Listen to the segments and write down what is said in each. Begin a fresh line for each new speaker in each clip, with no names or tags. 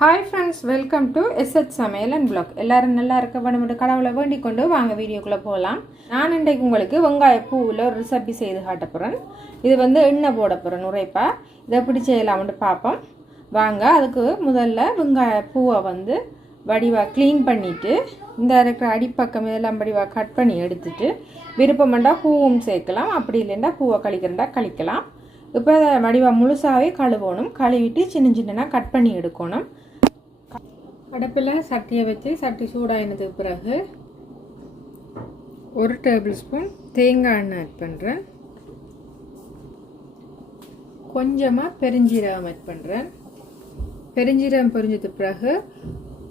Hi friends welcome to SH சமையல் and blog எல்லோரும் நல்லா இருக்க வேணும்னு கடவுளை வேண்டிக் கொண்டு வாங்க வீடியோக்குள்ளே போகலாம் நான் இன்றைக்கு உங்களுக்கு வெங்காய பூவில் ஒரு ரெசிபி செய்து காட்ட போகிறேன் இது வந்து எண்ணெய் போட போகிறேன் உரைப்பா. இதை எப்படி செய்யலாம்னு பார்ப்போம். வாங்க அதுக்கு முதல்ல வெங்காய பூவை வந்து வடிவாக க்ளீன் பண்ணிவிட்டு இந்த இருக்கிற அடிப்பக்கம் இதெல்லாம் வடிவாக கட் பண்ணி எடுத்துட்டு விருப்பம்ண்டா பூவும் சேர்க்கலாம் அப்படி இல்லைன்னா பூவை கழிக்கிறண்டா கழிக்கலாம். இப்போ அதை வடிவாக முழுசாகவே கழுவணும். கழுவிட்டு சின்ன சின்னனாக கட் பண்ணி எடுக்கணும். அடுப்பில் சட்டியை வச்சு சட்டி சூடாயினதுக்கு பிறகு ஒரு டேபிள் ஸ்பூன் தேங்காய் எண்ணெய் ஆட் பண்ணுறேன். கொஞ்சமாக பெருஞ்சீரகம் ஆட் பண்ணுறேன். பெருஞ்சீரகம் பொரிஞ்சது பிறகு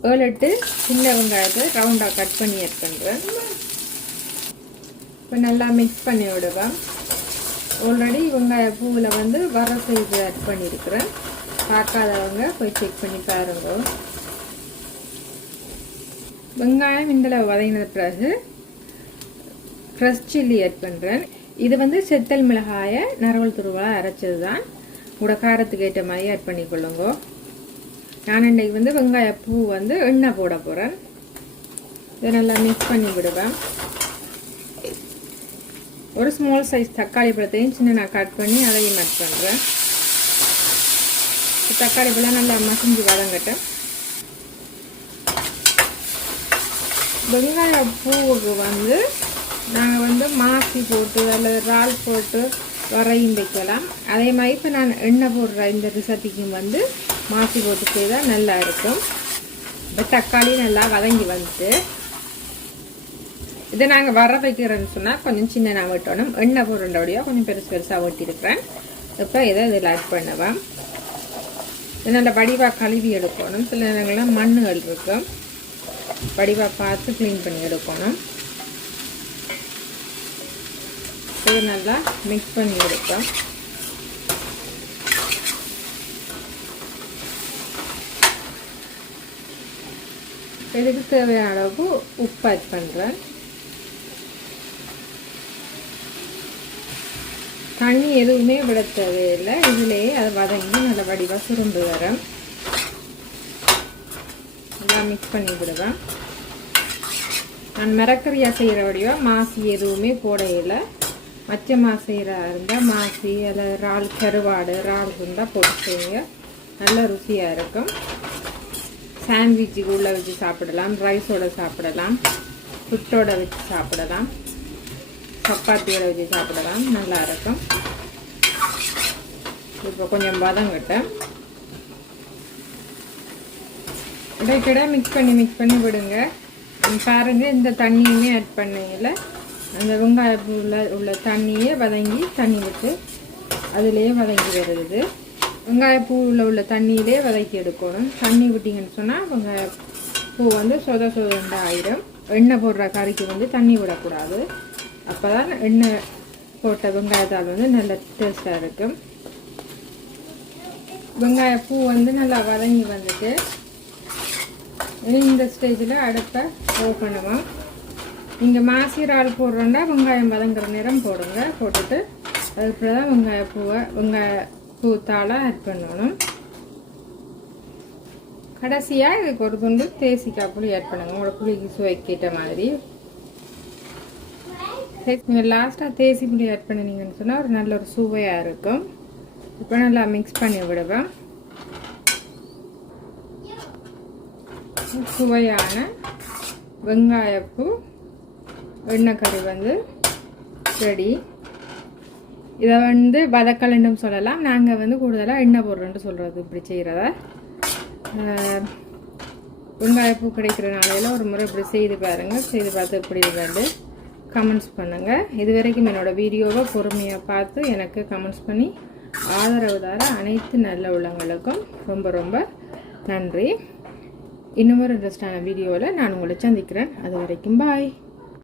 ஏழு எட்டு சின்ன வெங்காயத்தை ரவுண்டாக கட் பண்ணி ஆட் பண்ணுறேன். இப்போ நல்லா மிக்ஸ் பண்ணி விடுவேன் ஆல்ரெடி வெங்காய பூவில் வந்து வர செய்து ஆட் பண்ணியிருக்கிறேன். பார்க்காதவங்க போய் செக் பண்ணி பாருங்க. வெங்காயம் இந்தளவு வதங்கின பிறகு ஃப்ரெஷ் சில்லி ஆட் பண்ணுறேன் இது வந்து செத்தல் மிளகாயை நரவல் துருவாக அரைச்சது தான் உங்களோட காரத்துக்கு ஏற்ற மாதிரி ஆட் பண்ணிக்கொள்ளுங்க நான் இன்றைக்கு வந்து வெங்காய பூ வந்து எண்ணெய் போட போகிறேன் இதை நல்லா மிக்ஸ் பண்ணி விடுவேன். ஒரு ஸ்மால் சைஸ் தக்காளி பழத்தையும் சின்ன நான் கட் பண்ணி அதையும் ஆட் பண்ணுறேன் தக்காளி பழம் நல்லா மசிஞ்சு வதங்கட்டும். வெங்காய பூவுக்கு வந்து நாங்கள் வந்து மாசி போட்டு அல்லது இறால் போட்டு வரையும் வைக்கலாம். அதே மாதிரி இப்போ நான் எண்ணெய் போடுற இந்த ரிசத்திக்கும் வந்து மாசி போட்டு செய்தால் நல்லா இருக்கும். இப்போ தக்காளி நல்லா வதங்கி வந்துட்டு இதை நாங்கள் வர வைக்கிறோன்னு சொன்னால் கொஞ்சம் சின்ன நான் வெட்டணும். எண்ணெய் போடுறோடைய கொஞ்சம் பெருசு பெருசாக வெட்டியிருக்கிறேன். இப்போ இதை இதில் ஆட் பண்ணுவேன் இது நல்லா வடிவாக கழுவி எடுக்கணும். சில நேரங்களில் மண்ணுகள் இருக்கும். வடிவாக பார்த்து க்ளீன் பண்ணி எடுக்கணும். இது நல்லா மிக்ஸ் பண்ணி எடுப்போம் இதுக்கு தேவையான அளவுக்கு உப்பு ஆட் பண்ணுறேன் தண்ணி எதுவுமே விட தேவையில்லை. இதிலேயே அதை வதங்கி நல்ல வடிவாக சுருண்டு வரும் நல்லா மிக்ஸ் பண்ணி விடுவேன் நான் மிரக்கரியா செய்கிற வடிவாக மாசி எதுவுமே போடையில. மச்ச மாசு செய்கிறா இருந்தால் மாசி அல்லது இறால் கருவாடு இறால் இருந்தால் போட்டு செய்யுங்க நல்ல ருசியாக இருக்கும். சாண்ட்விச்சுக்கு உள்ளே வச்சு சாப்பிடலாம் ரைஸோட சாப்பிடலாம் புட்டோட வச்சு சாப்பிடலாம் சப்பாத்தியோட வச்சு சாப்பிடலாம் நல்லாயிருக்கும் இப்போ கொஞ்சம் வதங்கிட்டேன் இடைக்கிட மிக்ஸ் பண்ணி மிக்ஸ் பண்ணி விடுங்க. பாருங்கள் இந்த தண்ணியுமே ஆட் பண்ணையில். அந்த வெங்காயப்பூவில் உள்ள தண்ணியே வதங்கி தண்ணி விட்டு அதுலேயே வதங்கி வருது. வெங்காயப்பூவில் உள்ள தண்ணியிலே வதக்கி எடுக்கணும். தண்ணி விட்டிங்கன்னு சொன்னால் வெங்காய பூ வந்து சொத சொதண்ட ஆயிரும். எண்ணெய் போடுற கறிக்கு வந்து தண்ணி விடக்கூடாது. அப்போ தான் எண்ணெய் போட்ட வெங்காயத்தால் வந்து நல்ல டேஸ்ட்டாக இருக்கும். வெங்காய பூ வந்து நல்லா வதங்கி வந்துட்டு இந்த ஸ்டேஜில் அடுப்பை ஓ பண்ணுவோம் நீங்கள் மாசி போடுறோன்னா வெங்காயம் வதங்குற நேரம் போடுங்க. போட்டுட்டு அதுக்கு தான் வெங்காய பூவை வெங்காய பூ ஆட் பண்ணணும். கடைசியாக இதுக்கு ஒரு துண்டு தேசிக்காய் புளி ஆட் பண்ணுங்க. உங்களோட புளிக்கு சுவைக்கிட்ட மாதிரி. நீங்கள் லாஸ்ட்டாக தேசி புளி ஆட் பண்ணினீங்கன்னு சொன்னால் ஒரு நல்ல ஒரு சுவையாக இருக்கும். இப்போ நல்லா மிக்ஸ் பண்ணி விடுவேன் சுவையான வெங்காயப்பூ எண்ணெய் கறி வந்து ரெடி இதை வந்து வதக்கலண்டும் சொல்லலாம். நாங்கள் வந்து கூடுதலாக எண்ணெய் போடுறோன்ட்டு சொல்கிறது இப்படி செய்கிறத வெங்காயப்பூ கிடைக்கிற நாளையில் ஒரு முறை இப்படி செய்து பாருங்கள் செய்து பார்த்து எப்படி இருக்காது கமெண்ட்ஸ் பண்ணுங்கள் இது வரைக்கும் என்னோடய வீடியோவை பொறுமையாக பார்த்து எனக்கு கமெண்ட்ஸ் பண்ணி ஆதரவு தர அனைத்து நல்ல உள்ளங்களுக்கும் ரொம்ப ரொம்ப நன்றி. இன்னும் ஒரு இன்ட்ரெஸ்டான வீடியோவில் நான் உங்களை சந்திக்கிறேன். அது வரைக்கும் பாய்